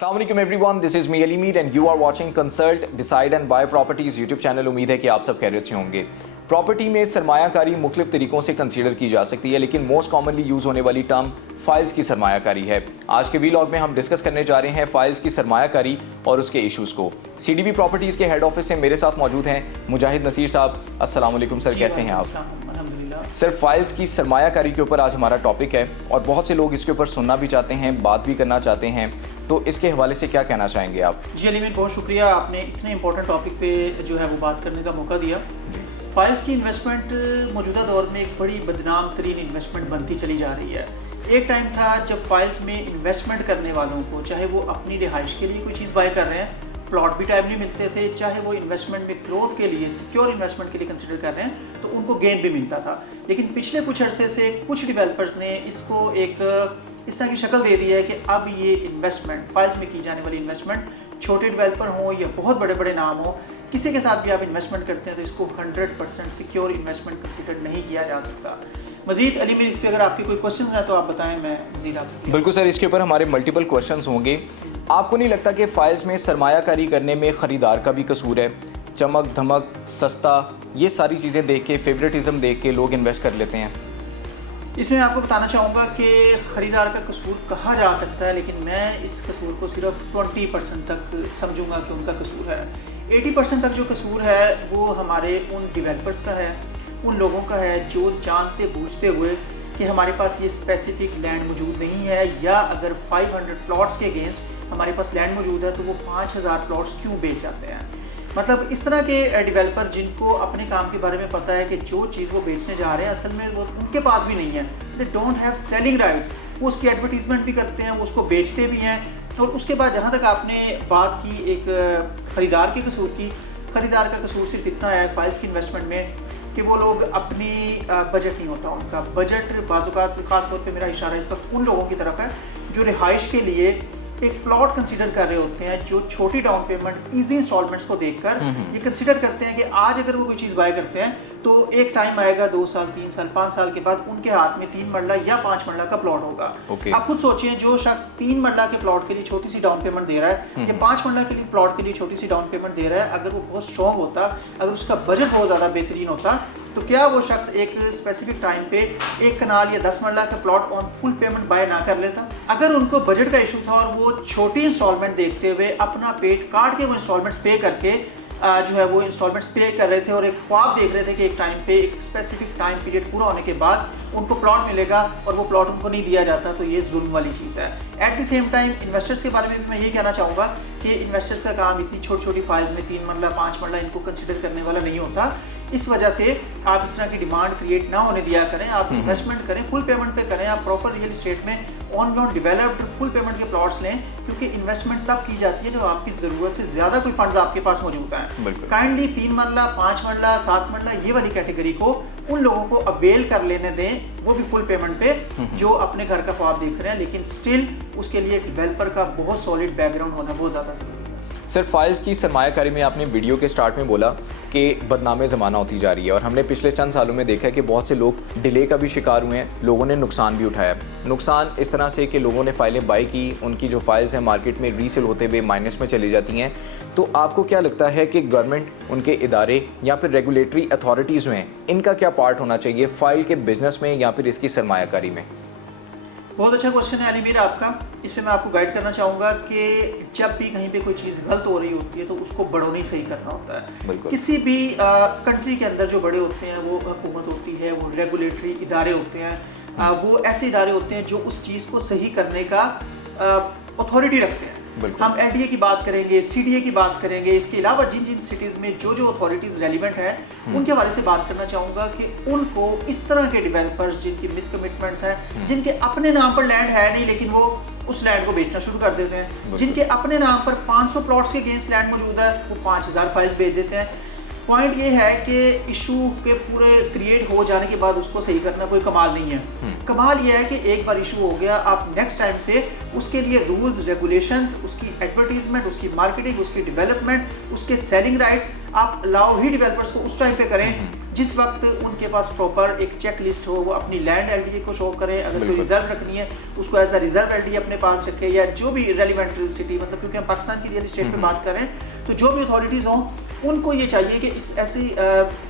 अस्सलाम वालेकुम everyone, this is me Ali Mir and you are watching consult decide and buy properties YouTube channel. उम्मीद है कि आप सब खैरियत से होंगे। प्रॉपर्टी में सरमायाकारी मुख्तलिफ तरीकों से कंसीडर की जा सकती है, लेकिन मोस्ट कॉमनली यूज होने वाली टर्म फाइल्स की सरमायाकारी है। आज के वीलॉग में हम डिस्कस करने जा रहे हैं फाइल्स की सरमायाकारी और उसके इशूज़ को। सीडीबी प्रॉपर्टीज़ के हेड ऑफिस से मेरे साथ मौजूद हैं मुजाहिद नसीर साहब। अस्सलाम वालेकुम सर, कैसे हैं आप? सर, फाइल्स की सरमायाकारी के ऊपर आज हमारा टॉपिक है और बहुत से लोग इसके ऊपर सुनना भी चाहते हैं, बात भी करना चाहते हैं, तो इसके हवाले से क्या कहना चाहेंगे आप? जी अलीमीन, बहुत शुक्रिया, आपने इतने इंपॉर्टेंट टॉपिक पे जो है वो बात करने का मौका दिया। फाइल्स की इन्वेस्टमेंट मौजूदा दौर में एक बड़ी बदनाम तरीन इन्वेस्टमेंट बनती चली जा रही है। एक टाइम था जब फाइल्स में इन्वेस्टमेंट करने वालों को, चाहे वो अपनी रिहाइश के लिए कोई चीज़ बाय कर रहे हैं, प्लॉट भी टाइमली मिलते थे, चाहे वो इन्वेस्टमेंट में ग्रोथ के लिए, सिक्योर इन्वेस्टमेंट के लिए कंसिडर कर रहे हैं, तो उनको गेन भी मिलता था। लेकिन पिछले कुछ अरसे से कुछ डेवलपर्स ने इसको एक इस तरह की शक्ल दे दी है कि अब ये इन्वेस्टमेंट, फाइल्स में की जाने वाली इन्वेस्टमेंट, छोटे डेवलपर हों या बहुत बड़े बड़े नाम हो, किसी के साथ भी आप इन्वेस्टमेंट करते हैं तो इसको 100% सिक्योर इन्वेस्टमेंट कंसिडर नहीं किया जा सकता। मजीद अली मीर, इस पर अगर आपके कोई क्वेश्चन हैं तो आप बताएं, मैं मजीद आपको। बिल्कुल सर, इसके ऊपर हमारे मल्टीपल क्वेश्चंस होंगे। आपको नहीं लगता कि फ़ाइल्स में सरमायाकारी करने में ख़रीदार का भी कसूर है? चमक धमक, सस्ता, ये सारी चीज़ें देख के, फेवरेटिज्म देख के लोग इन्वेस्ट कर लेते हैं। इसमें आपको बताना चाहूँगा कि ख़रीदार का कसूर कहा जा सकता है, लेकिन मैं इस कसूर को सिर्फ 20% तक समझूंगा कि उनका कसूर है। 80% तक जो कसूर है वो हमारे उन डेवलपर्स का है, उन लोगों का है जो जानते बूझते हुए कि हमारे पास ये स्पेसिफिक लैंड मौजूद नहीं है, या अगर 500 प्लॉट्स के अगेंस्ट हमारे पास लैंड मौजूद है तो वो 5000 प्लॉट्स क्यों बेच जाते हैं। मतलब इस तरह के डेवलपर जिनको अपने काम के बारे में पता है कि जो चीज़ वो बेचने जा रहे हैं असल में वो उनके पास भी नहीं है, they don't have selling rights, वो उसकी एडवर्टीजमेंट भी करते हैं, वो उसको बेचते भी हैं। और उसके बाद जहाँ तक आपने बात की एक ख़रीदार के कसूर की, ख़रीदार का कसूर सिर्फ इतना है फाइल्स की इन्वेस्टमेंट में कि वो लोग अपनी बजट नहीं होता उनका बजट। बाज़-औक़ात ख़ास तौर पे मेरा इशारा इस वक्त उन लोगों की तरफ है जो रिहाइश के लिए एक प्लॉट कंसीडर कर रहे होते हैं, जो छोटी डाउन पेमेंट, इजी इंस्टॉलमेंट्स को देखकर ये कंसीडर करते हैं कि आज अगर वो कोई चीज़ बाय करते हैं तो एक टाइम आएगा 2 साल, 3 साल, 5 साल के बाद उनके हाथ में 3 मरला या 5 मरला का प्लॉट होगा। आप खुद सोचिए, जो शख्स 3 मरला के प्लॉट के लिए छोटी सी डाउन पेमेंट दे रहा है या 5 मरला के लिए प्लॉट के लिए छोटी सी डाउन पेमेंट दे रहा है, अगर वो बहुत स्ट्रॉन्ग होता, अगर उसका बजट बहुत ज़्यादा बेहतरीन होता, तो क्या वो शख्स एक स्पेसिफिक टाइम पे 1 कनाल या 10 मरला का plot on full payment by ना कर लेता? अगर उनको बजट का इशू था और वो छोटी इंस्टॉलमेंट देखते हुए अपना पेट काट के वो इंस्टॉलमेंट्स पे करके जो है वो इंस्टॉलमेंट्स पे कर रहे थे और एक ख्वाब देख रहे थे कि एक टाइम पे, एक स्पेसिफिक टाइम पीरियड पूरा होने के बाद उनको प्लॉट मिलेगा और वो प्लॉट उनको नहीं दिया जाता, तो ये जुल्म वाली चीज़ है। At the same time investors के बारे में भी मैं ये कहना चाहूँगा कि इन्वेस्टर्स का काम इतनी छोटी छोटी फाइल्स में 3 मरला 5 मरला इनको कंसिडर करने वाला नहीं होता। इस वजह से आप इस तरह की डिमांड क्रिएट ना होने दिया करें, आप इन्वेस्टमेंट करें, फुल पेमेंट पे करें, आप प्रॉपर रियल एस्टेट में on ground developed full payment के प्लॉट्स लें, क्योंकि इन्वेस्टमेंट तब की जाती है जब आपकी ज़रूरत से ज़्यादा कोई फंड्स आपके पास मौजूद हैं। काइंडली 3 मरला, 5 मरला, 7 मरला, ये वाली कैटेगरी को उन लोगों को अवेल कर लेने दें, वो भी फुल पेमेंट पे, जो अपने घर का ख्वाब देख रहे हैं, लेकिन स्टिल उसके लिए डेवलपर का बहुत सॉलिड बैकग्राउंड होना बहुत ज़्यादा ज़रूरी है। सर, फाइल्स की सरमायाकारी में आपने वीडियो के स्टार्ट में बोला कि बदनामे ज़माना होती जा रही है, और हमने पिछले चंद सालों में देखा है कि बहुत से लोग डिले का भी शिकार हुए हैं, लोगों ने नुकसान भी उठाया। नुकसान इस तरह से कि लोगों ने फ़ाइलें बाई की, उनकी जो फाइल्स हैं मार्केट में रीसेल होते हुए माइनस में चली जाती हैं। तो आपको क्या लगता है कि गवर्नमेंट, उनके इदारे या फिर रेगुलेटरी अथॉरिटीज़ जो हैं, इनका क्या पार्ट होना चाहिए फ़ाइल के बिजनेस में या फिर इसकी सरमायाकारी में? बहुत अच्छा क्वेश्चन है अली मीर आपका। इस पर मैं आपको गाइड करना चाहूँगा कि जब भी कहीं पे कोई चीज़ गलत हो रही होती है तो उसको बड़ों नहीं सही करना होता है। किसी भी कंट्री के अंदर जो बड़े होते हैं वो हुकूमत होती है, वो रेगुलेटरी इदारे होते हैं, वो ऐसे इदारे होते हैं जो उस चीज़ को सही करने का अथॉरिटी रखते हैं। हम एनडीए की बात करेंगे, सीडीए की बात करेंगे, इसके अलावा जिन जिन सिटीज़ में जो जो अथॉरिटीज़ रेलिवेंट है उनके हवाले से बात करना चाहूँगा कि उनको इस तरह के डेवलपर्स जिनकी मिसकमिटमेंट्स हैं, जिनके अपने नाम पर लैंड है नहीं लेकिन वो उस लैंड को बेचना शुरू कर देते हैं, जिनके अपने नाम पर 500 प्लॉट्स के अगेंस्ट लैंड मौजूद है, वो 5000 फाइल्स बेच देते हैं। पॉइंट ये है कि इशू के पूरे क्रिएट हो जाने के बाद उसको सही करना कोई कमाल नहीं है। कमाल ये है कि एक बार इशू हो गया, आप नेक्स्ट टाइम से उसके लिए रूल्स, रेगुलेशंस, उसकी एडवर्टीजमेंट, उसकी मार्केटिंग, उसकी डेवलपमेंट, उसके सेलिंग राइट्स आप अलाउ ही डेवलपर्स को उस टाइम पे करें जिस वक्त उनके पास प्रॉपर एक चेक लिस्ट हो, वो अपनी लैंड एलडीए को शो करें, अगर कोई रिजर्व रखनी है उसको एज अ रिजर्व एलडीए अपने पास रखे, या जो भी रेलिवेंट सिटी, मतलब क्योंकि हम पाकिस्तान की रियल एस्टेट पे बात करें तो जो भी अथॉरिटीज़ हों उनको ये चाहिए कि इस ऐसे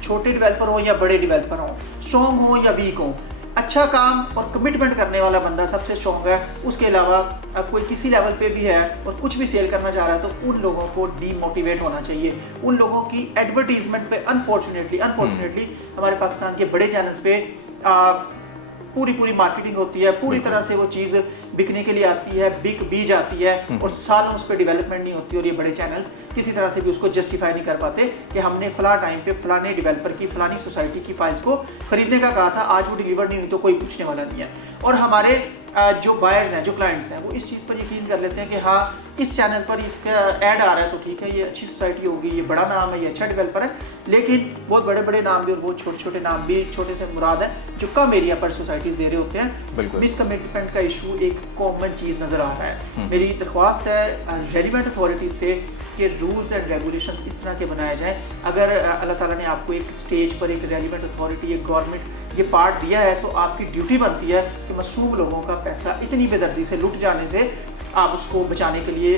छोटे डेवलपर हो या बड़े डेवलपर हों, स्ट्रॉन्ग हो या वीक हो, अच्छा काम और कमिटमेंट करने वाला बंदा सबसे स्ट्रॉन्ग है। उसके अलावा अब कोई किसी लेवल पे भी है और कुछ भी सेल करना चाह रहा है तो उन लोगों को डीमोटिवेट होना चाहिए। उन लोगों की एडवर्टीजमेंट पे अनफॉर्चुनेटली हमारे पाकिस्तान के बड़े चैनल्स पे पूरी मार्केटिंग होती है, पूरी तरह से वो चीज़ बिकने के लिए आती है, बिक भी जाती है और सालों उस पर डेवलपमेंट नहीं होती, और ये बड़े चैनल्स किसी तरह से भी उसको जस्टिफाई नहीं कर पाते कि हमने फला टाइम पे फलाने डेवलपर की फलानी सोसाइटी की फाइल्स को खरीदने का कहा था, आज वो डिलीवर नहीं हुई तो कोई पूछने वाला नहीं है। और हमारे जो बायर्स हैं, जो क्लाइंट्स हैं, वो इस चीज़ पर यकीन कर लेते हैं कि हाँ इस चैनल पर इसका ऐड आ रहा है तो ठीक है, ये अच्छी सोसाइटी होगी, ये बड़ा नाम है, ये अच्छा डेवलपर है। लेकिन बहुत बड़े बड़े नाम भी और बहुत छोटे छोटे नाम भी, छोटे से मुराद है जो कम एरिया पर सोसाइटीज़ दे रहे होते हैं। मिसकमिटमेंट का इशू एक कॉमन चीज़ नज़र आ रहा है। मेरी दरख्वास्त है रेलिवेंट अथॉरिटीज़ से कि रूल्स एंड रेगुलेशंस इस तरह के बनाए जाएं। अगर अल्लाह ताला ने आपको एक स्टेज पर एक रेलिवेंट अथॉरिटी, एक गवर्नमेंट ये पार्ट दिया है तो आपकी ड्यूटी बनती है कि मासूम लोगों का पैसा इतनी बेदर्दी से लुट जाने से आप उसको बचाने के लिए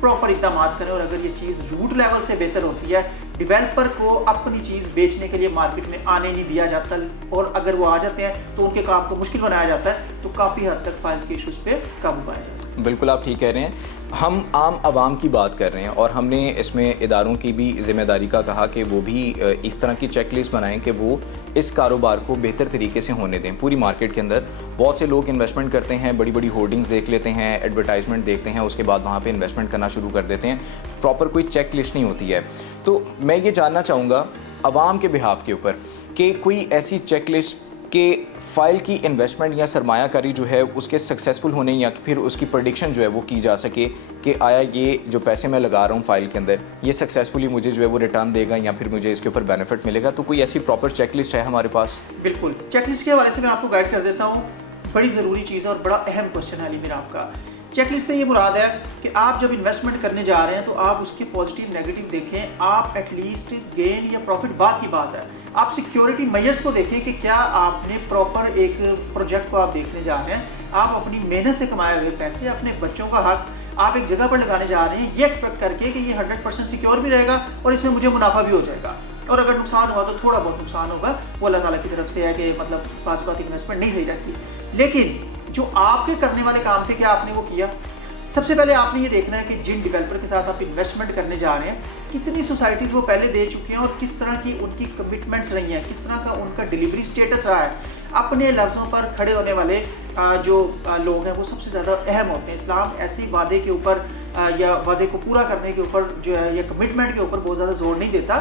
प्रॉपर इक़दाम करें। और अगर ये चीज़ रूट लेवल से बेहतर होती है, डेवलपर को अपनी चीज़ बेचने के लिए मार्केट में आने नहीं दिया जाता, और अगर वो आ जाते हैं तो उनके काम को मुश्किल बनाया जाता है, तो काफ़ी हद तक फाइल्स के इशूज़ पे काबू पाया जा सकता है। बिल्कुल आप ठीक कह रहे हैं। हम आम आवाम की बात कर रहे हैं और हमने इसमें इदारों की भी ज़िम्मेदारी का कहा कि वो भी इस तरह की चेक लिस्ट बनाएं कि वो इस कारोबार को बेहतर तरीके से होने दें। पूरी मार्केट के अंदर बहुत से लोग इन्वेस्टमेंट करते हैं, बड़ी बड़ी होर्डिंग्स देख लेते हैं, एडवर्टाइजमेंट देखते हैं, उसके बाद वहाँ पे इन्वेस्टमेंट करना शुरू कर देते हैं, प्रॉपर कोई चेक लिस्ट नहीं होती है। तो मैं ये जानना चाहूँगा आवाम के बिहाफ के ऊपर कि कोई ऐसी चेक लिस्ट कि फ़ाइल की इन्वेस्टमेंट या सरमायाकारी जो है उसके सक्सेसफुल होने या फिर उसकी प्रेडिक्शन जो है वो की जा सके कि आया ये जो पैसे मैं लगा रहा हूँ फ़ाइल के अंदर ये सक्सेसफुली मुझे जो है वो रिटर्न देगा या फिर मुझे इसके ऊपर बेनिफिट मिलेगा। तो कोई ऐसी प्रॉपर चेकलिस्ट है हमारे पास? बिल्कुल, चेकलिस्ट के हवाले से मैं आपको गाइड कर देता हूँ। बड़ी ज़रूरी चीज़ है और बड़ा अहम क्वेश्चन है अली मेरा आपका। चेकलिस्ट से ये मुराद है कि आप जब इन्वेस्टमेंट करने जा रहे हैं तो आप उसके पॉजिटिव नेगेटिव देखें। आप एटलीस्ट गेन या प्रॉफिट बाद की बात है, आप सिक्योरिटी मेजर्स को देखें कि क्या आपने प्रॉपर एक प्रोजेक्ट को आप देखने जा रहे हैं, आप अपनी मेहनत से कमाए हुए पैसे, अपने बच्चों का हक आप एक जगह पर लगाने जा रहे हैं ये एक्सपेक्ट करके कि ये 100% सिक्योर भी रहेगा और इसमें मुझे मुनाफा भी हो जाएगा, और अगर नुकसान हुआ तो थोड़ा बहुत नुकसान होगा, वो अल्लाह ताला की तरफ से है कि मतलब पास बात इन्वेस्टमेंट नहीं सही रहती। लेकिन जो आपके करने वाले काम थे, क्या आपने वो किया? सबसे पहले आपने ये देखना है कि जिन डेवलपर के साथ आप इन्वेस्टमेंट करने जा रहे हैं कितनी सोसाइटीज़ वो पहले दे चुके हैं और किस तरह की उनकी कमिटमेंट्स रही हैं, किस तरह का उनका डिलीवरी स्टेटस रहा है। अपने लफ्ज़ों पर खड़े होने वाले जो लोग हैं वो सबसे ज़्यादा अहम होते हैं। इस्लाम ऐसे वादे के ऊपर या वादे को पूरा करने के ऊपर जो है या कमिटमेंट के ऊपर बहुत ज़्यादा जोर नहीं देता।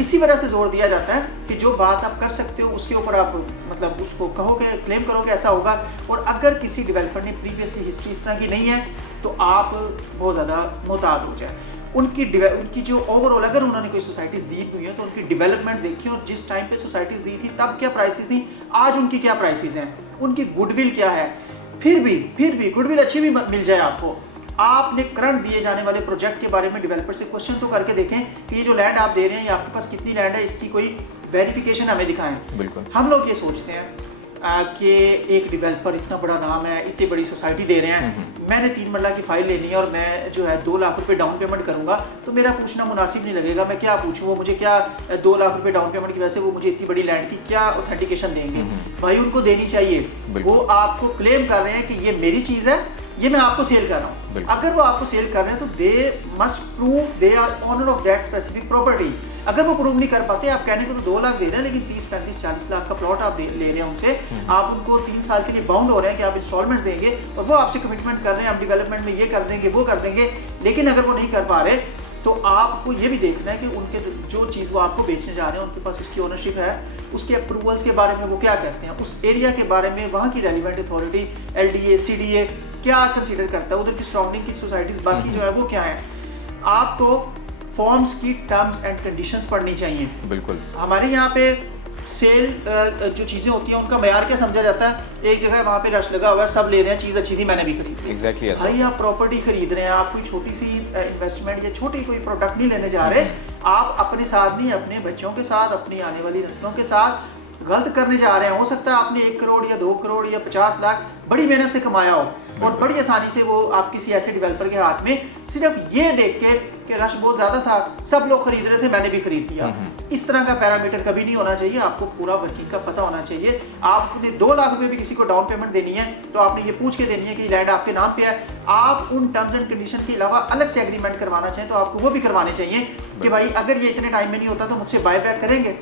इसी वजह से जोर दिया जाता है कि जो बात आप कर सकते हो उसके ऊपर आप मतलब उसको कहोगे, क्लेम करोगे ऐसा होगा। और अगर किसी डेवलपर ने प्रीवियसली हिस्ट्री इस तरह की नहीं है तो आप बहुत ज़्यादा मोहतात हो जाए। उनकी जो ओवरऑल अगर उन्होंने कोई सोसाइटीज़ दी हुई है तो उनकी डेवलपमेंट देखिए, और जिस टाइम पे सोसाइटीज़ दी थी तब क्या प्राइसेस थी, आज उनकी क्या प्राइसेस हैं, उनकी गुडविल क्या है। फिर भी गुडविल अच्छी भी मिल जाए आपको, आपने करंट दिए जाने वाले प्रोजेक्ट के बारे में डेवलपर से क्वेश्चन तो करके देखें कि ये जो लैंड आप दे रहे हैं ये आपके पास कितनी लैंड है, इसकी कोई वेरिफिकेशन हमें दिखाएं। बिल्कुल। हम लोग ये सोचते हैं कि एक डेवलपर इतना बड़ा नाम है, इतनी बड़ी सोसाइटी दे रहे हैं, मैंने 3 मरला की फाइल लेनी है और मैं जो है 2 लाख रुपए डाउन पेमेंट करूंगा तो मेरा पूछना मुनासिब नहीं लगेगा। मैं क्या पूछूं, वो मुझे क्या 2 लाख रुपए डाउन पेमेंट की वजह से वो मुझे इतनी बड़ी लैंड की क्या ऑथेंटिकेशन देंगे? भाई उनको देनी चाहिए। वो आपको क्लेम कर रहे हैं कि ये मेरी चीज़ है, ये मैं आपको सेल कर रहा हूँ। अगर वो आपको सेल कर रहे हैं तो they must prove they are owner of that specific property. अगर वो प्रूव नहीं कर पाते, आप कहने को तो 2 लाख दे रहे हैं लेकिन 30, 35, 40 लाख का प्लॉट आप ले रहे हैं उनसे, आप उनको 3 साल के लिए बाउंड हो रहे हैं कि आप इंस्टॉलमेंट देंगे और वो आपसे कमिटमेंट कर रहे हैं आप डेवलपमेंट में ये कर देंगे वो कर देंगे। लेकिन अगर वो नहीं कर पा रहे तो आपको ये भी देखना है कि उनके जो चीज़ वो आपको बेचने जा रहे हैं उनके पास उसकी ओनरशिप है, उसके अप्रूवल्स के बारे में वो क्या करते हैं, उस एरिया के बारे में वहाँ की रेलिवेंट अथॉरिटी LDA CDA क्या कंसीडर करता है, उधर की सराउंडिंग की सोसाइटीज़ बाकी जो है वो क्या है। आपको फॉर्म्स की टर्म्स एंड कंडीशंस पढ़नी चाहिए। बिल्कुल। हमारे यहाँ पे सेल जो चीज़ें होती हैं उनका मयार क्या समझा जाता है, एक जगह वहाँ पे रश लगा हुआ है, सब ले रहे हैं, चीज़ अच्छी थी मैंने भी खरीदी। एग्जैक्टली भाई आप प्रॉपर्टी खरीद रहे हैं, आप कोई छोटी सी इन्वेस्टमेंट या छोटी कोई प्रोडक्ट नहीं लेने जा रहे, आप अपने साथ नहीं, अपने बच्चों के साथ, अपनी आने वाली नस्लों के साथ गलत करने जा रहे हैं। हो सकता है आपने 1 करोड़ या 2 करोड़ या 50 लाख बड़ी मेहनत से कमाया हो और बड़ी आसानी से वो आप किसी ऐसे डेवलपर के हाथ में सिर्फ ये देख के कि रश बहुत ज्यादा था, सब लोग खरीद रहे थे, मैंने भी खरीद लिया। इस तरह का पैरामीटर कभी नहीं होना चाहिए। आपको पूरा वर्किंग का पता होना चाहिए। आपने 2 लाख रुपए भी किसी को डाउन पेमेंट देनी है तो आपने ये पूछ के देनी है कि लैंड आपके नाम पे है। आप उन टर्म्स एंड कंडीशन के अलावा अलग से एग्रीमेंट करवाना चाहें तो आपको वो भी करवाने चाहिए कि भाई अगर ये इतने टाइम में नहीं होता तो मुझसे बाय बैक करेंगे।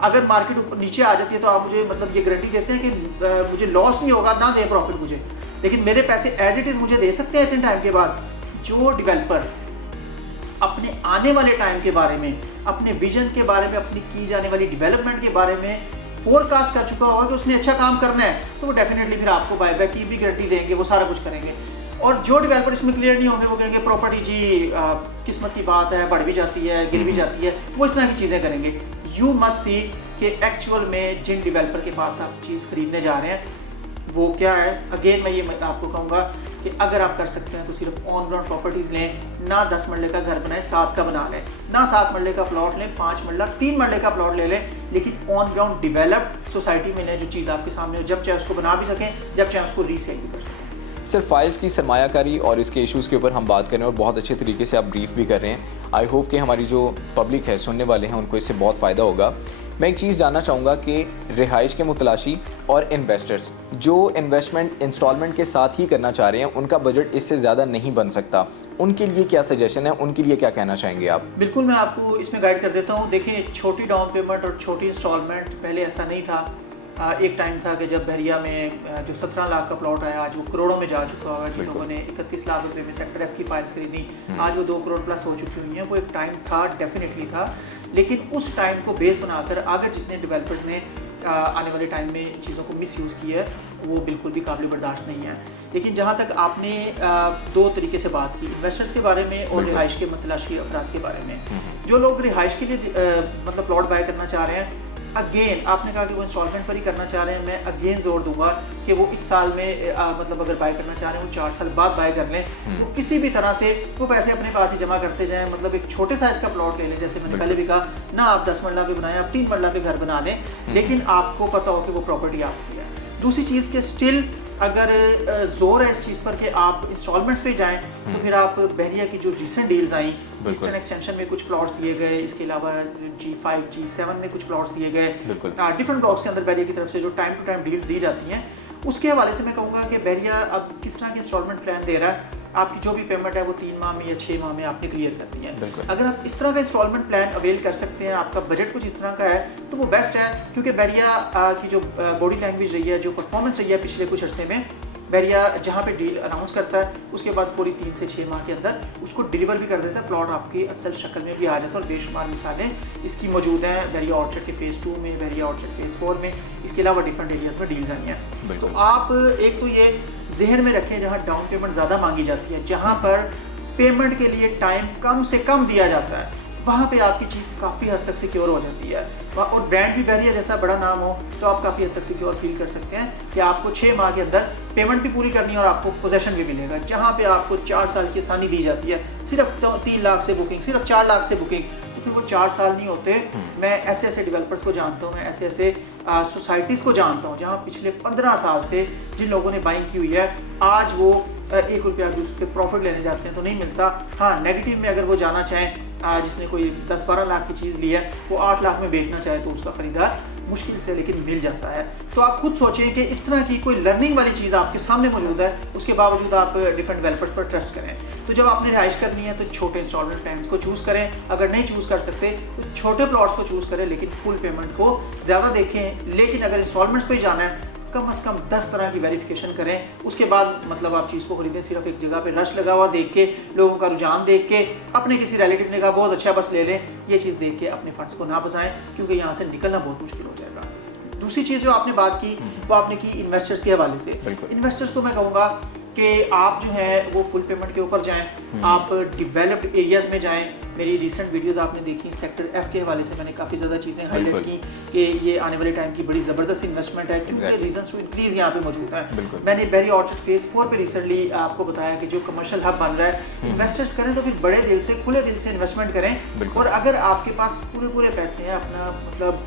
अगर मार्केट ऊपर नीचे आ जाती है तो आप मुझे मतलब ये गारंटी देते हैं कि मुझे लॉस नहीं होगा, ना दे प्रॉफिट मुझे, लेकिन मेरे पैसे एज इट इज मुझे दे सकते हैं इतने टाइम के बाद। जो डेवलपर अपने आने वाले टाइम के बारे में, अपने विजन के बारे में, अपनी की जाने वाली डेवलपमेंट के बारे में फोरकास्ट कर चुका होगा कि उसने अच्छा काम करना है, तो वो डेफिनेटली फिर आपको बायबैक की भी गारंटी देंगे, वो सारा कुछ करेंगे। और जो डेवलपर इसमें क्लियर नहीं होंगे वो कहेंगे प्रॉपर्टी जी किस्मत की बात है, बढ़ भी जाती है, गिर भी जाती है, वो इस तरह की चीज़ें करेंगे। यू मस्ट सी कि एक्चुअल में जिन डेवलपर के पास आप चीज़ खरीदने जा रहे हैं वो क्या है। अगेन मैं ये आपको कहूँगा कि अगर आप कर सकते हैं तो सिर्फ ऑन ग्राउंड प्रॉपर्टीज़ लें, ना 10 मरले का घर बनाएं, 7 का बना लें, ना 7 मरले का प्लॉट लें, 5 मरला 3 मरले का प्लॉट ले लें, लेकिन ऑन ग्राउंड डेवलप्ड सोसाइटी में लें जो चीज़ आपके सामने हो, जब चाहे उसको बना भी सकें, जब चाहे उसको रीसेल भी कर सकें। सिर्फ फाइल्स की सरमायाकारी और इसके इश्यूज़ के ऊपर हम बात कर रहे हैं और बहुत अच्छे तरीके से आप ब्रीफ भी कर रहे हैं। आई होप कि हमारी जो पब्लिक है, सुनने वाले हैं, उनको इससे बहुत फ़ायदा होगा। मैं एक चीज़ जानना चाहूँगा कि रिहाइश के मुतलाशी और इन्वेस्टर्स जो इन्वेस्टमेंट इंस्टॉलमेंट के साथ ही करना चाह रहे हैं, उनका बजट इससे ज़्यादा नहीं बन सकता, उनके लिए क्या सजेशन है, उनके लिए क्या कहना चाहेंगे आप? बिल्कुल, मैं आपको इसमें गाइड कर देता हूँ। देखिए, छोटी डाउन पेमेंट और छोटी इंस्टॉलमेंट पहले ऐसा नहीं था। एक टाइम था कि जब बहरिया में जो 17 लाख का प्लॉट आया, आज वो करोड़ों में जा चुका होगा। जिन लोगों ने 31 लाख रुपए में सेक्टर एफ की फाइल्स खरीदी, आज वो 2 करोड़ प्लस हो चुकी हुई हैं। वो एक टाइम था, डेफिनेटली था, लेकिन उस टाइम को बेस बनाकर आगे जितने डेवलपर्स ने आने वाले टाइम में चीज़ों को मिसयूज़ किया है वो बिल्कुल भी काबिल बर्दाश्त नहीं है। लेकिन जहाँ तक आपने 2 तरीके से बात की, इन्वेस्टर्स के बारे में और रिहाइश के मतलाशी अफराद के बारे में। जो लोग रिहाइश के लिए मतलब प्लॉट बाय करना चाह रहे हैं, अगेन आपने कहा कि वो इंस्टॉलमेंट पर ही करना चाह रहे हैं, मैं अगेन जोर दूंगा कि वो इस साल में मतलब अगर बाय करना चाह रहे हैं वो 4 साल बाद बाय कर लें। वो किसी भी तरह से वो पैसे अपने पास ही जमा करते जाएं। मतलब एक छोटे साइज का प्लॉट ले लें, जैसे मैंने पहले भी कहा ना, आप 10 मरला पे बनाएं, आप 3 मरला पे घर बना लें, लेकिन आपको पता हो कि वो प्रॉपर्टी आपकी है। दूसरी चीज़ के स्टिल अगर जोर है इस चीज़ पर कि आप इंस्टॉलमेंट्स पे जाएं, तो फिर आप बहरिया की जो रिसेंट डील्स आई, ईस्टर्न एक्सटेंशन में कुछ प्लॉट्स दिए गए, इसके अलावा G5 G7 में कुछ प्लॉट्स दिए गए, डिफरेंट ब्लॉक्स के अंदर बहरिया की तरफ से जो टाइम टू टाइम डील्स दी जाती हैं, उसके हवाले से मैं कहूँगा कि बहरिया अब किस तरह के इंस्टॉलमेंट प्लान दे रहा है। आपकी जो भी पेमेंट है वो 3 माह में या 6 माह में आपने क्लियर करनी है। अगर आप इस तरह का इंस्टॉलमेंट प्लान अवेल कर सकते हैं, आपका बजट कुछ इस तरह का है, तो वो बेस्ट है। क्योंकि बहरिया की जो बॉडी लैंग्वेज रही है, जो परफॉर्मेंस रही है पिछले कुछ अरसे में, बहरिया जहाँ पे डील अनाउंस करता है उसके बाद पूरी 3 से 6 माह के अंदर उसको डिलीवर भी कर देता है, प्लॉट आपकी असल शक्ल में भी आ जाता है। और बेशुमार मिसालें इसकी मौजूद हैं बहरिया ऑर्चर्ड के फेज़ 2 में, बहरिया ऑर्चर्ड फेज़ 4 में, इसके अलावा डिफरेंट एरियाज़ में डील्स आई हैं। तो आप एक तो ये जहन में रखें, जहाँ डाउन पेमेंट ज़्यादा मांगी जाती है, जहाँ पर पेमेंट के लिए टाइम कम से कम दिया जाता है, वहाँ पे आपकी चीज़ काफ़ी हद तक सिक्योर हो जाती है। और ब्रांड भी बहरिया जैसा बड़ा नाम हो तो आप काफ़ी हद तक सिक्योर फील कर सकते हैं कि आपको 6 माह के अंदर पेमेंट भी पूरी करनी है और आपको पोजेशन भी मिलेगा। जहाँ पे आपको 4 साल की आसानी दी जाती है, सिर्फ 3 लाख से बुकिंग, सिर्फ 4 लाख से बुकिंग, क्योंकि वो 4 साल नहीं होते। मैं ऐसे ऐसे डेवलपर्स को जानता हूँ, मैं ऐसे ऐसे सोसाइटीज़ को जानता हूँ जहाँ पिछले 15 साल से जिन लोगों ने बाइंग की हुई है, आज वो 1 रुपया भी उस पर प्रॉफिट लेने जाते हैं तो नहीं मिलता। हाँ, नेगेटिव में अगर वो जाना चाहें, जिसने कोई 10-12 लाख की चीज़ ली है, वो 8 लाख में बेचना चाहे तो उसका खरीदार मुश्किल से लेकिन मिल जाता है। तो आप खुद सोचें कि इस तरह की कोई लर्निंग वाली चीज़ आपके सामने मौजूद है, उसके बावजूद आप डिफरेंट डेवलपर्स पर ट्रस्ट करें। तो जब आपने रिहाइश करनी है तो छोटे इंस्टॉलमेंट प्लान्स को चूज़ करें, अगर नहीं चूज़ कर सकते तो छोटे प्लॉट्स को चूज़ करें, लेकिन फुल पेमेंट को ज़्यादा देखें। लेकिन अगर इंस्टॉलमेंट्स पर ही जाना है, कम से कम 10 तरह की वेरिफिकेशन करें, उसके बाद मतलब आप चीज़ को खरीदें। सिर्फ एक जगह पे रश लगा हुआ देख के, लोगों का रुझान देख के, अपने किसी रिलेटिव ने कहा बहुत अच्छा बस ले लें, ये चीज़ देख के अपने फंड्स को ना बचाएं, क्योंकि यहाँ से निकलना बहुत मुश्किल हो जाएगा। दूसरी चीज़ जो आपने बात की वो आपने की इन्वेस्टर्स के हवाले से। इन्वेस्टर्स को मैं कहूँगा कि आप जो है वो फुल पेमेंट के ऊपर जाएं, आप डेवलप्ड एरियाज़ में जाएं, मेरी रिसेंट वीडियोस आपने देखी, सेक्टर एफ के हवाले से मैंने काफ़ी ज़्यादा चीज़ें हाईलाइट बिल्कुल। की कि ये आने वाले टाइम की बड़ी ज़बरदस्त इन्वेस्टमेंट है, क्योंकि Exactly. रीजंस टू इंक्रीज यहाँ पे मौजूद बिल्कुल। हैं। मैंने बेरी ऑर्चर्ड फेज 4 पे रिसेंटली आपको बताया कि जो कमर्शियल हब बन रहा है, इन्वेस्टर्स करें तो फिर बड़े दिल से, खुले दिल से इन्वेस्टमेंट करें। बिल्कुल। और अगर आपके पास पूरे पैसे हैं अपना मतलब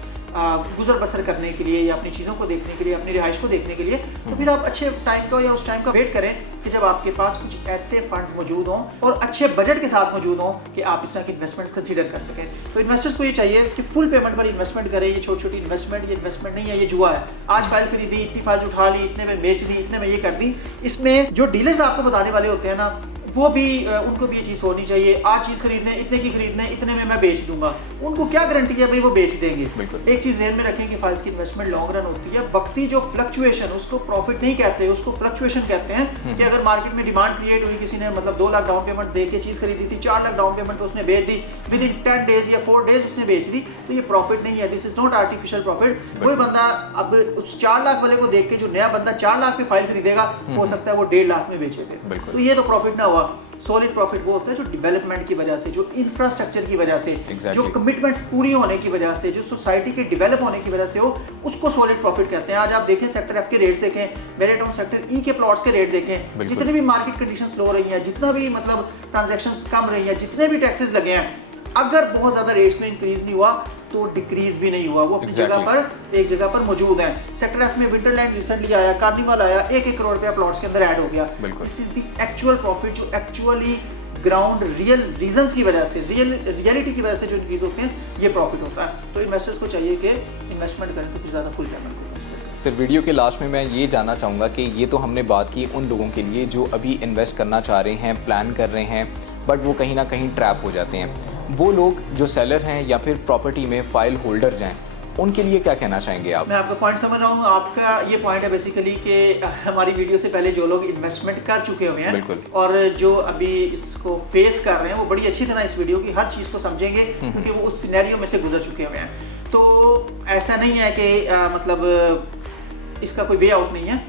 गुजर बसर करने के लिए या अपनी चीज़ों को देखने के लिए, अपनी रिहाइश को देखने के लिए, तो फिर आप अच्छे टाइम का या उस टाइम का वेट करें कि जब आपके पास कुछ ऐसे फंड्स मौजूद हों और अच्छे बजट के साथ मौजूद हों कि आप इस तरह की इन्वेस्टमेंट्स कंसीडर कर सकें। तो इन्वेस्टर्स को ये चाहिए कि फुल पेमेंट पर इन्वेस्टमेंट करें। ये छोटी छोटी इन्वेस्टमेंट, ये इन्वेस्टमेंट नहीं है, ये जुआ है। आज फाइल खरीदी, इतनी फाइल उठा ली, इतने में बेच दी, इतने में ये कर दी। इसमें जो डीलर्स आपको बताने वाले होते हैं ना, वो भी उनको भी ये चीज़ होनी चाहिए, आज चीज़ खरीदने, इतने की खरीदने, इतने में मैं बेच दूंगा। उनको क्या गारंटी है भाई वो बेच देंगे? एक चीज़ ध्यान में रखें कि फाइल्स की इन्वेस्टमेंट लॉन्ग रन होती है। वक्ती जो फ्लक्चुएशन, उसको प्रॉफिट नहीं कहते, उसको फ्लक्चुएशन कहते हैं। कि अगर मार्केट में डिमांड क्रिएट हुई, किसी ने मतलब 2 लाख डाउन पेमेंट दे के चीज़ खरीदी थी, 4 लाख डाउन पेमेंट उसने बेच दी, विद इन 10 डेज या 4 डेज उसने बेच दी, तो ये प्रॉफिट नहीं है। This is not artificial profit. कोई बंदा अब उस 4 लाख वाले को देख के, जो नया बंदा 4 लाख पे फाइल खरीदेगा, हो सकता है वो 1.5 लाख में बेचेगा। तो ये तो प्रॉफिट ना हुआ। सॉलिड प्रॉफिट वो होता है जो डेवलपमेंट की वजह से, जो इंफ्रास्ट्रक्चर की वजह से, जो कमिटमेंट्स पूरी होने की वजह से, जो सोसाइटी के डेवलप होने की वजह से हो, उसको सॉलिड प्रॉफिट कहते हैं। आज आप देखें सेक्टर एफ के रेट्स देखें, मेरे टाउन सेक्टर ई के प्लॉट्स के रेट देखें, जितने भी मार्केट कंडीशंस लो रही हैं, जितना भी मतलब ट्रांजैक्शंस कम रही हैं, जितने भी टैक्सेस लगे हैं, अगर बहुत ज्यादा रेट्स में इंक्रीज नहीं हुआ तो डिक्रीज भी नहीं हुआ। वो अपनी जगह पर, एक जगह पर मौजूद है। सेक्टर एफ में विंटरलैंड रिसेंटली आया, कार्निवल आया, 1-1 करोड़ रुपया प्लॉट्स के अंदर ऐड हो गया। This is the actual profit जो एक्चुअली ग्राउंड रियल रीजंस की वजह से, रियलिटी की वजह से जो इंक्रीज होते हैं, ये प्रॉफिट होता है। तो इन्वेस्टर्स को चाहिए कि इन्वेस्टमेंट करें तो फिर ज़्यादा फुल पेमेंट करें। सर, वीडियो के लास्ट में मैं ये जानना चाहूँगा कि ये तो हमने बात की उन लोगों के लिए जो अभी इन्वेस्ट करना चाह रहे हैं, प्लान कर रहे हैं, बट वो कहीं ना कहीं ट्रैप हो जाते हैं। वो लोग जो सेलर हैं या फिर प्रॉपर्टी में फाइल होल्डर्स हैं, उनके लिए क्या कहना चाहेंगे आप? मैं आपका पॉइंट समझ रहा हूँ। आपका ये पॉइंट है बेसिकली कि हमारी वीडियो से पहले जो लोग इन्वेस्टमेंट कर चुके हुए हैं और जो अभी इसको फेस कर रहे हैं, वो बड़ी अच्छी तरह इस वीडियो की हर चीज़ को समझेंगे, क्योंकि वो उस सिनेरियो में से गुजर चुके हुए हैं। तो ऐसा नहीं है कि मतलब इसका कोई वे आउट नहीं है।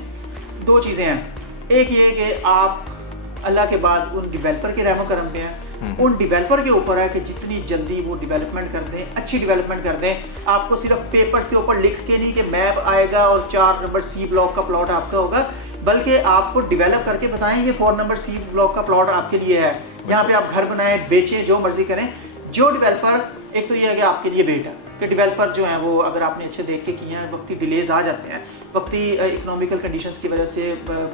2 चीज़ें हैं। एक ये कि आप अल्लाह के बाद उन डेवलपर के रहमो करम पे हैं। उन डेवलपर के ऊपर है कि जितनी जल्दी वो डेवलपमेंट कर दें, अच्छी डेवलपमेंट कर दें। आपको सिर्फ पेपर्स के ऊपर लिख के नहीं कि मैप आएगा और 4 नंबर सी ब्लॉक का प्लॉट आपका होगा, बल्कि आपको डेवलप करके बताएं ये 4 नंबर सी ब्लॉक का प्लॉट आपके लिए है। यहाँ पे आप घर बनाएं, बेचें, जो मर्जी करें। जो डेवलपर, एक तो ये है कि आपके लिए वेट है कि डेवलपर जो है वो अगर आपने अच्छे देख के किए हैं, वक्ती डिलेज आ जाते हैं, वक्ती इकोनॉमिकल कंडीशंस की वजह से,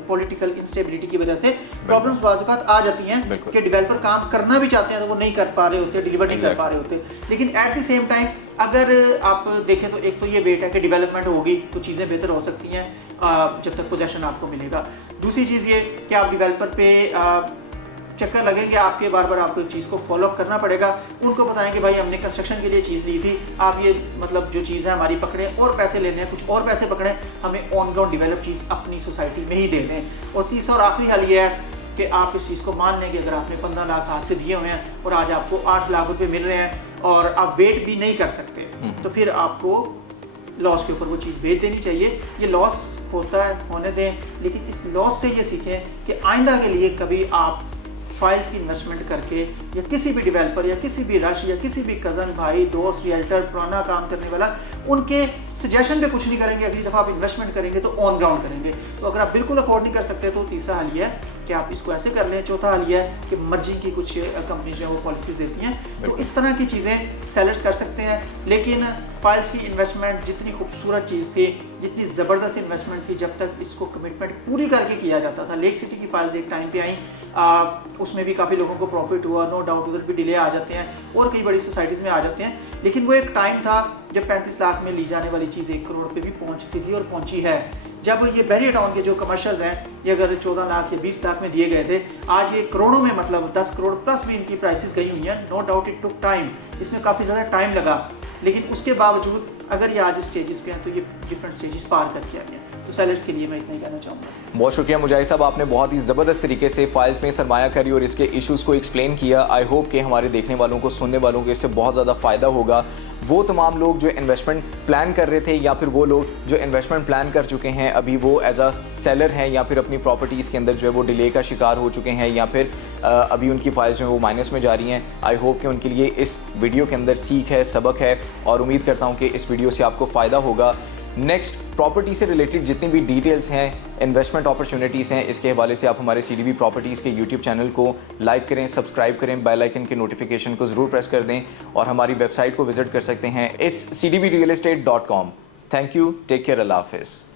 पॉलिटिकल इंस्टेबिलिटी की वजह से प्रॉब्लम्स बाज़ आ जाती हैं कि डेवलपर काम करना भी चाहते हैं तो वो नहीं कर पा रहे होते, डिलीवर नहीं कर पा रहे होते। लेकिन एट द सेम टाइम अगर आप देखें तो एक तो ये वेट है कि डेवलपमेंट होगी तो चीज़ें बेहतर हो सकती हैं जब तक पोजेशन आपको मिलेगा। दूसरी चीज़ ये कि आप डेवलपर पे चक्कर लगेंगे आपके, बार बार आपको एक चीज़ को फॉलो अप करना पड़ेगा। उनको बताएंगे भाई हमने कंस्ट्रक्शन के लिए चीज़ ली थी, आप ये मतलब जो चीज़ है हमारी पकड़ें और पैसे लेने हैं, कुछ और पैसे पकड़ें, हमें ऑन ग्राउंड डेवलप चीज़ अपनी सोसाइटी में ही दे दें। और तीसरा और आखिरी हल ये है कि आप इस चीज़ को मान लें कि अगर आपने 15 लाख हाथ से दिए हुए हैं और आज आपको 8 लाख रुपये मिल रहे हैं और आप वेट भी नहीं कर सकते, तो फिर आपको लॉस के ऊपर वो चीज़ बेच देनी चाहिए। ये लॉस होता है, होने दें, लेकिन इस लॉस से ये सीखें कि आइंदा के लिए कभी आप फाइल्स की इन्वेस्टमेंट करके या किसी भी डेवलपर या किसी भी रश या किसी भी कज़न, भाई, दोस्त, रियल्टर, पुराना काम करने वाला, उनके सजेशन पे कुछ नहीं करेंगे। अगली दफ़ा आप इन्वेस्टमेंट करेंगे तो ऑन ग्राउंड करेंगे। तो अगर आप बिल्कुल अफोर्ड नहीं कर सकते तो तीसरा हल ये है कि आप इसको ऐसे कर लें। चौथा हल ये है कि मर्जिंग की कुछ कंपनीज जो है वो पॉलिसीज देती हैं, तो इस तरह की चीज़ें सेलर्स कर सकते हैं। लेकिन फाइल्स की इन्वेस्टमेंट जितनी खूबसूरत चीज़ थी, जितनी ज़बरदस्त इन्वेस्टमेंट थी, जब तक इसको कमिटमेंट पूरी करके किया जाता था। लेक सिटी की फाइल्स एक टाइम पे आई, उसमें भी काफ़ी लोगों को प्रॉफिट हुआ, नो डाउट उधर भी डिले आ जाते हैं और कई बड़ी सोसाइटीज़ में आ जाते हैं। लेकिन वो एक टाइम था जब 35 लाख में ली जाने वाली चीज़ 1 करोड़ पे भी पहुंचती थी और पहुंची है। जब ये बैरियर टाउन के जो कमर्शियल्स हैं, ये अगर 14 लाख या 20 लाख में दिए गए थे, आज ये करोड़ों में, मतलब 10 करोड़ प्लस भी इनकी प्राइसेस गई हुई हैं। No doubt it took time, इसमें काफ़ी ज़्यादा टाइम लगा, लेकिन उसके बावजूद अगर ये आज स्टेजेस पे हैं तो ये डिफरेंट स्टेजेस पार कर किया गया। तो सेलर्स के लिए मैं इतना ही कहना चाहूँगा। बहुत शुक्रिया मुजाहिद साहब, आपने बहुत ही ज़बरदस्त तरीके से फाइल्स में सरमायाकारी और इसके इश्यूज़ को एक्सप्लेन किया। आई होप कि हमारे देखने वालों को, सुनने वालों को इससे बहुत ज़्यादा फ़ायदा होगा। वो तमाम लोग जो इन्वेस्टमेंट प्लान कर रहे थे या फिर वो लोग जो इन्वेस्टमेंट प्लान कर चुके हैं अभी वो एज अ सेलर हैं या फिर अपनी प्रॉपर्टीज़ के अंदर जो है वो डिले का शिकार हो चुके हैं या फिर अभी उनकी फाइल्स जो है वो माइनस में जा रही हैं, आई होप कि उनके लिए इस वीडियो के अंदर सीख है, सबक है और उम्मीद करता हूँ कि इस वीडियो से आपको फ़ायदा होगा। नेक्स्ट प्रॉपर्टी से रिलेटेड जितनी भी डिटेल्स हैं, इन्वेस्टमेंट अपॉर्चुनिटीज़ हैं, इसके हवाले से आप हमारे CDB प्रॉपर्टीज़ के यूट्यूब चैनल को लाइक करें, सब्सक्राइब करें, बेल आइकन के नोटिफिकेशन को ज़रूर प्रेस कर दें और हमारी वेबसाइट को विजिट कर सकते हैं, it's cdbrealestate.com। Thank you, take care, अल्लाह हाफिज़।